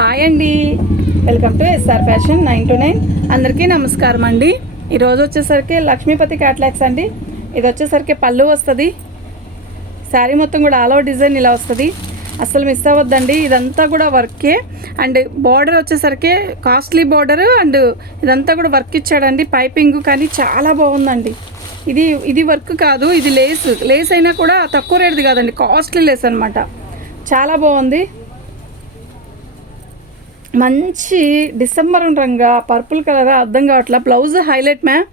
Hi అండి. Welcome to SR fashion nine to nine. అందరికీ నమస్కారం అండి. ఈరోజు వచ్చేసరికి లక్ష్మీపతి క్యాట్లాగ్స్ అండి. ఇది వచ్చేసరికి పళ్ళు వస్తుంది. శారీ మొత్తం కూడా ఆల్ ఓవర్ డిజైన్ ఇలా వస్తుంది. అసలు మిస్ అవ్వద్దండి. ఇదంతా కూడా వర్కే అండ్ బార్డర్ వచ్చేసరికి కాస్ట్లీ బార్డర్ అండ్ ఇదంతా కూడా వర్క్ ఇచ్చాడండి. పైపింగ్ కానీ చాలా బాగుందండి. ఇది ఇది వర్క్ కాదు ఇది లేస్ లేస్ అయినా కూడా తక్కువ రేటుది కాదండి. కాస్ట్లీ లేస్ అనమాట చాలా బాగుంది. మంచి డిసెంబర్ రంగా పర్పుల్ కలర్ అర్థం కావట్లా. Blouse highlight ma'am.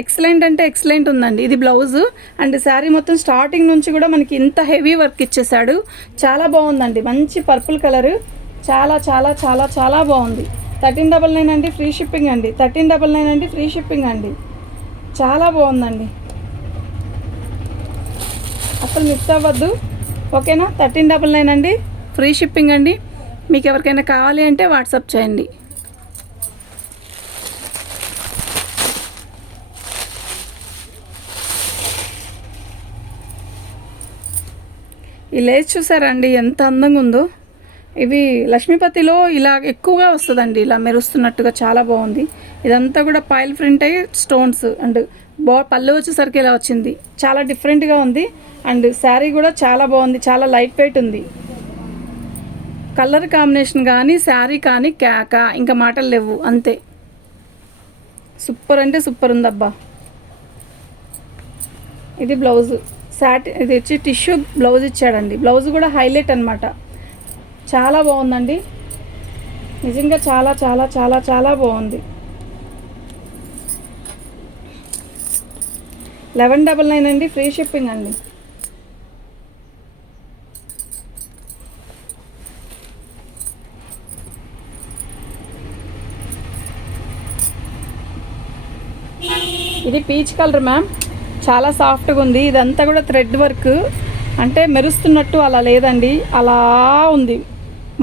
ఎక్సలెంట్ అంటే ఎక్సలెంట్ ఉందండి. ఇది బ్లౌజ్. అండ్ శారీ మొత్తం స్టార్టింగ్ నుంచి కూడా మనకి ఇంత హెవీ వర్క్ ఇచ్చేసాడు చాలా బాగుందండి. మంచి పర్పుల్ కలర్. చాలా చాలా చాలా చాలా బాగుంది. థర్టీన్ డబల్ నైన్ అండి ఫ్రీ షిప్పింగ్ అండి. థర్టీన్ డబల్ నైన్ అండి ఫ్రీ షిప్పింగ్ అండి. చాలా బాగుందండి. అసలు మిస్ అవ్వద్దు. ఓకేనా థర్టీన్ డబల్ నైన్ అండి ఫ్రీ షిప్పింగ్ అండి. మీకు ఎవరికైనా కావాలి అంటే వాట్సాప్ చేయండి. ఈ లేస్ చూసారండి ఎంత అందంగా ఉందో ఇవి లక్ష్మీపతిలో ఇలా ఎక్కువగా వస్తుందండి ఇలా మెరుస్తున్నట్టుగా చాలా బాగుంది. ఇదంతా కూడా పాయిల్ ప్రింట్ అయ్యి స్టోన్స్ అండ్ బా పళ్ళు వచ్చేసరికి ఇలా వచ్చింది. చాలా డిఫరెంట్గా ఉంది అండ్ శారీ కూడా చాలా బాగుంది చాలా లైట్ వెయిట్ ఉంది. కలర్ కాంబినేషన్ కానీ శారీ కానీ క్యాక ఇంకా మాటలు లేవు అంతే. సూపర్ అంటే సూపర్ ఉందబ్బా. ఇది బ్లౌజ్. శాట్ ఇది వచ్చి టిష్యూ బ్లౌజ్ ఇచ్చాడండి. బ్లౌజ్ కూడా హైలైట్ అనమాట చాలా బాగుందండి. నిజంగా చాలా చాలా చాలా చాలా బాగుంది. లెవెన్ డబల్ నైన్ అండి ఫ్రీ షిప్పింగ్ అండి. ఇది పీచ్ కలర్ మ్యామ్. చాలా సాఫ్ట్గా ఉంది. ఇదంతా కూడా థ్రెడ్ వర్క్. అంటే మెరుస్తున్నట్టు అలా లేదండి. అలా ఉంది.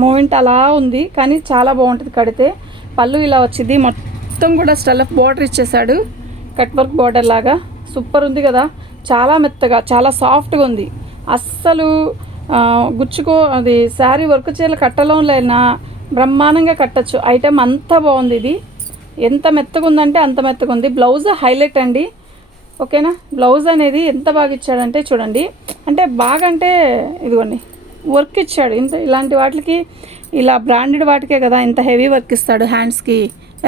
మూమెంట్ అలా ఉంది. కానీ చాలా బాగుంటుంది కడితే. పళ్ళు ఇలా వచ్చింది. మొత్తం కూడా స్టల్ బార్డర్ ఇచ్చేసాడు. కట్ వర్క్ బార్డర్ లాగా. సూపర్ ఉంది కదా. చాలా మెత్తగా చాలా సాఫ్ట్గా ఉంది. అస్సలు గుచ్చుకో అది శారీ వర్క్ చీరలు కట్టడం లేనా బ్రహ్మాండంగా కట్టచ్చు. ఐటెం అంతా బాగుంది ఇది. ఎంత మెత్తగా ఉందంటే అంత మెత్తగా ఉంది బ్లౌజ్ హైలైట్ అండి. ఓకేనా? బ్లౌజ్ అనేది ఎంత బాగా ఇచ్చాడంటే చూడండి. అంటే బాగా అంటే ఇదిగోండి. వర్క్ ఇచ్చాడు. ఇంత ఇలాంటి వాటికి ఇలా బ్రాండెడ్ వాటికే కదా ఇంత హెవీ వర్క్ ఇస్తాడు హ్యాండ్స్కి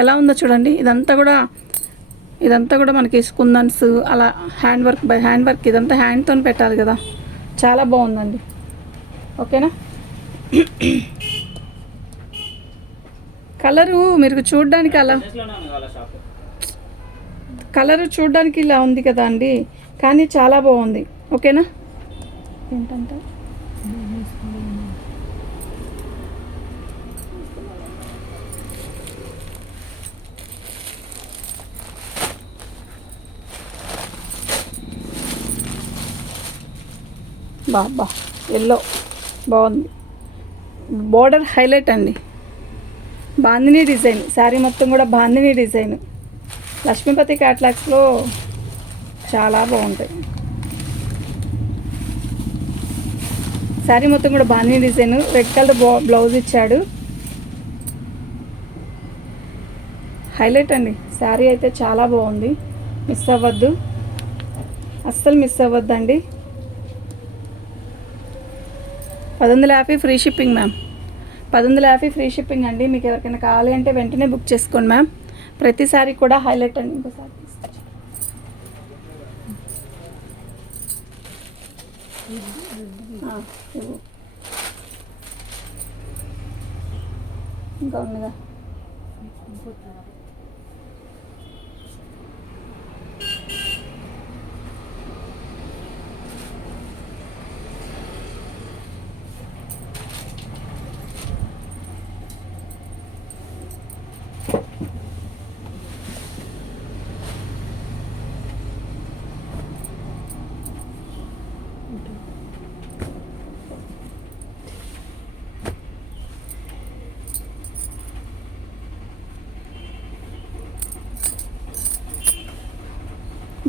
ఎలా ఉందో చూడండి. ఇదంతా కూడా ఇదంతా కూడా మనకి కుందన్స్ అలా hand work by hand work ఇదంతా హ్యాండ్తో పెట్టాలి కదా. చాలా బాగుందండి. ఓకేనా? కలరు మీరు చూడడానికి అలా కలర్ చూడడానికి ఇలా ఉంది కదా అండి. కానీ చాలా బాగుంది. ఓకేనా? ఏంటంటే? బాబా ఎల్లో బాగుంది. బోర్డర్ హైలైట్ అండి. బాందిని డిజైన్. శారీ మొత్తం కూడా బాందిని డిజైన్. లక్ష్మీపతి క్యాట్లాగ్స్లో చాలా బాగుంటాయి. శారీ మొత్తం కూడా bandhani design. Red colour blouse ఇచ్చాడు. హైలైట్ అండి. శారీ అయితే చాలా బాగుంది. మిస్ అవ్వద్దు. అస్సలు మిస్ అవ్వద్దండి. పది వందల యాభై ఫ్రీ షిప్పింగ్ మ్యామ్. పది వందల యాభై ఫ్రీ షిప్పింగ్ అండి. మీకు ఎవరికైనా కావాలి అంటే వెంటనే బుక్ చేసుకోండి మ్యామ్ ప్రతిసారి కూడా హైలైట్ అండి ఇంకోసారి ఇంకా ఉన్నదా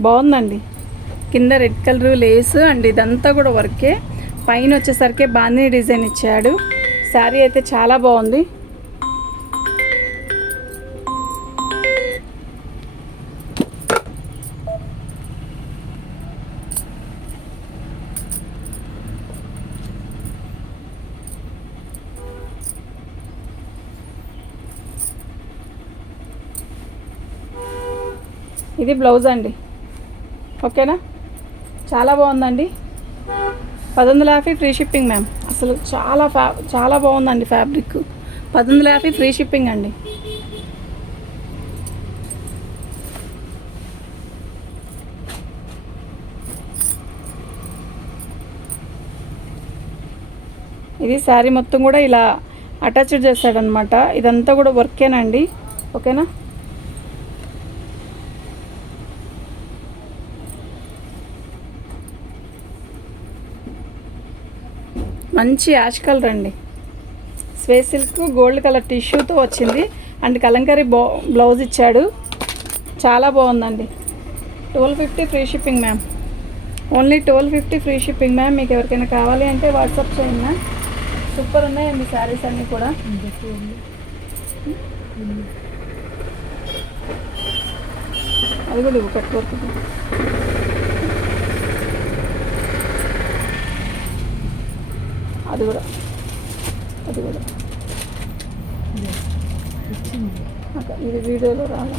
బాగుందండి. కింద రెడ్ కలర్ లేస్ అండ్ ఇదంతా కూడా వర్కే. పైన వచ్చేసరికి బాగానే డిజైన్ ఇచ్చాడు. శారీ అయితే చాలా బాగుంది. ఇది బ్లౌజ్ అండి. ఓకేనా? చాలా బాగుందండి. పది వందల యాభై ఫ్రీ షిప్పింగ్ మ్యామ్. అసలు చాలా ఫ్యా చాలా బాగుందండి ఫ్యాబ్రిక్. పది వందల యాభై ఫ్రీ షిప్పింగ్ అండి. ఇది శారీ మొత్తం కూడా ఇలా అటాచ్డ్ చేస్తాడనమాట ఇదంతా కూడా వర్కేనండి. ఓకేనా? మంచి యాష్ కలర్ అండి. స్వే సిల్క్ గోల్డ్ కలర్ టిష్యూతో వచ్చింది. అండ్ కలంకరీ బౌ బ్లౌజ్ ఇచ్చాడు. చాలా బాగుందండి. Twelve fifty free shipping ma'am. Only twelve fifty free shipping ma'am. మీకు ఎవరికైనా కావాలి అంటే వాట్సాప్ చేయండి మ్యామ్. సూపర్ ఉన్నాయండి శారీస్ అన్నీ కూడా. అది కూడా ఇవ్వు కట్టుకోవచ్చు అది కూడా. అది కూడా. అక్క, ఇది వీడియోలో రాలా.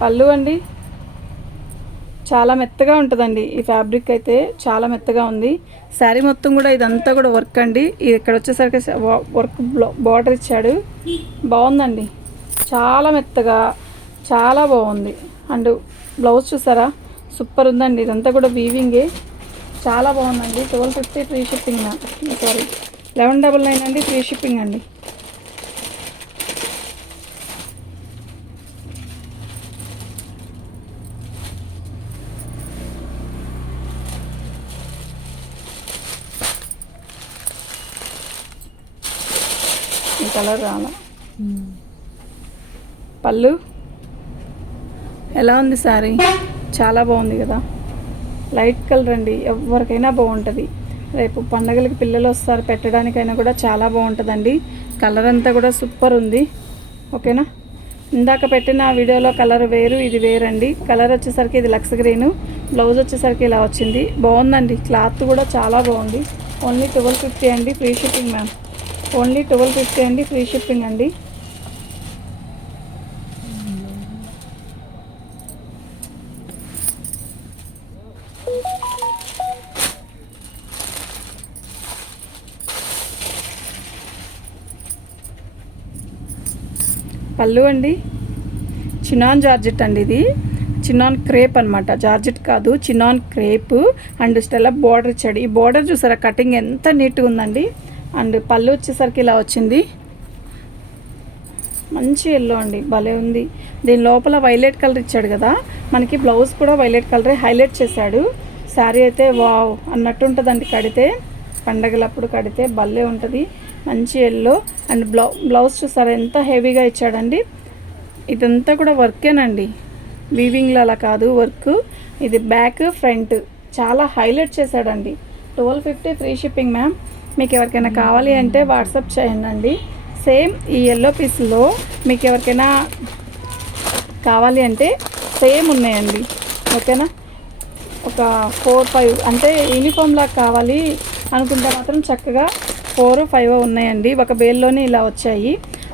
పళ్ళు అండి. చాలా మెత్తగా ఉంటుందండి. ఈ ఫ్యాబ్రిక్ అయితే చాలా మెత్తగా ఉంది. శారీ మొత్తం కూడా ఇదంతా కూడా వర్క్ అండి. ఇది ఇక్కడ వచ్చేసరికి వర్క్ బార్డర్ ఇచ్చాడు. బాగుందండి. చాలా మెత్తగా చాలా బాగుంది. అండ్ బ్లౌజ్ చూసారా? సూపర్ ఉందండి. ఇదంతా కూడా వీవింగే చాలా బాగుందండి. Twelve fifty free shipping sorry eleven double nine అండి ఫ్రీ షిప్పింగ్ అండి. ఈ కలర్ రాలా. పళ్ళు? ఎలా ఉంది సారీ చాలా బాగుంది కదా. లైట్ కలర్ అండి. ఎవరికైనా బాగుంటుంది. రేపు పండగలకి పిల్లలు వస్తారు. పెట్టడానికైనా కూడా చాలా బాగుంటుందండి. కలర్ అంతా కూడా సూపర్ ఉంది. ఓకేనా? ఇందాక పెట్టిన వీడియోలో కలర్ వేరు ఇది వేరండి. కలర్ వచ్చేసరికి ఇది లక్స్ గ్రీన్. బ్లౌజ్ వచ్చేసరికి ఇలా వచ్చింది. బాగుందండి. క్లాత్ కూడా చాలా బాగుంది. ఓన్లీ ట్వెల్వ్ ఫిఫ్టీ అండి free shipping ma'am. Only twelve fifty అండి ఫ్రీ షిప్పింగ్ అండి. పళ్ళు అండి. చినాన్ జార్జెట్ అండి ఇది. చిన్నాన్ క్రేప్ అనమాట జార్జెట్ కాదు చిన్నాన్ క్రేప్ అండ్ స్టెల్ల బార్డర్ ఇచ్చాడు. ఈ బార్డర్ చూసారా? కటింగ్ ఎంత నీట్గా ఉందండి. అండ్ పళ్ళు వచ్చేసరికి ఇలా వచ్చింది. మంచి ఎల్లో అండి. భలే ఉంది. దీని లోపల వైలెట్ కలర్ ఇచ్చాడు కదా. మనకి బ్లౌజ్ కూడా వైలెట్ కలరే హైలైట్ చేశాడు. శారీ అయితే వావ్ అన్నట్టు ఉంటుందండి. కడితే పండగలప్పుడు కడితే భలే ఉంటుంది. మంచి ఎల్లో అండ్ బ్లౌ బ్లౌజ్ చూసారా? ఎంత హెవీగా ఇచ్చాడండి. ఇదంతా కూడా వర్కేనండి వీవింగ్లో అలా కాదు వర్క్ ఇది బ్యాక్ ఫ్రంట్ చాలా హైలైట్ చేశాడండి. Twelve fifty free shipping ma'am మీకు ఎవరికైనా కావాలి అంటే వాట్సాప్ చేయండి సేమ్ ఈ ఎల్లో పీస్లో మీకు ఎవరికైనా కావాలి అంటే సేమ్ ఉన్నాయండి. ఓకేనా? ఒక ఫోర్ ఫైవ్ అంటే యూనిఫామ్ లాగా కావాలి అనుకుంటే మాత్రం చక్కగా ఫోర్ ఫైవ్ ఉన్నాయండి. ఒక బేల్లోనే ఇలా వచ్చాయి.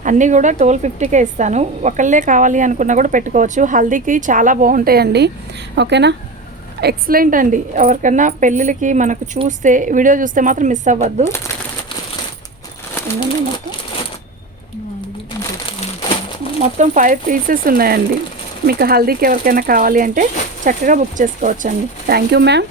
అన్నీ కూడా ట్వెల్వ్ ఫిఫ్టీకే ఇస్తాను. ఒకళ్ళే కావాలి అనుకున్నా కూడా పెట్టుకోవచ్చు. హల్దీకి చాలా బాగుంటాయండి. ఓకేనా? ఎక్సలెంట్ అండి. ఎవరికన్నా పెళ్ళిళ్ళకి మనకు చూస్తే వీడియో చూస్తే మాత్రం మిస్ అవ్వద్దు. మొత్తం? మొత్తం ఫైవ్ పీసెస్ ఉన్నాయండి. మీకు హల్దీకి ఎవరికైనా కావాలి అంటే చక్కగా బుక్ చేసుకోవచ్చండి. Thank you ma'am.